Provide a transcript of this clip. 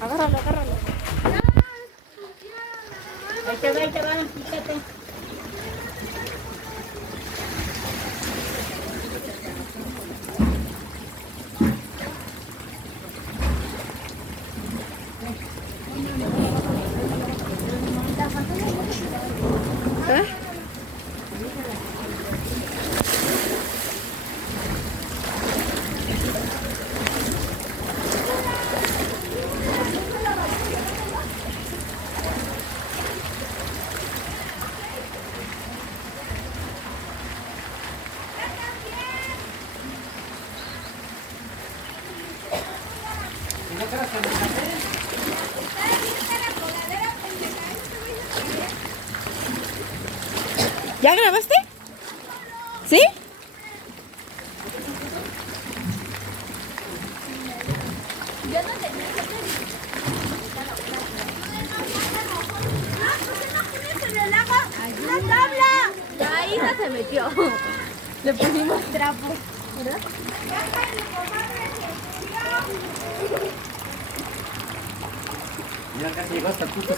Agárralo, agárralo. Ahí te va, fíjate. ¿Eh? ¿Ya grabaste? ¿Sí? Yo no tenía que ¡la tabla! La hija se metió. Le pusimos trapo, ¿verdad? Ya casi llegó hasta el punto.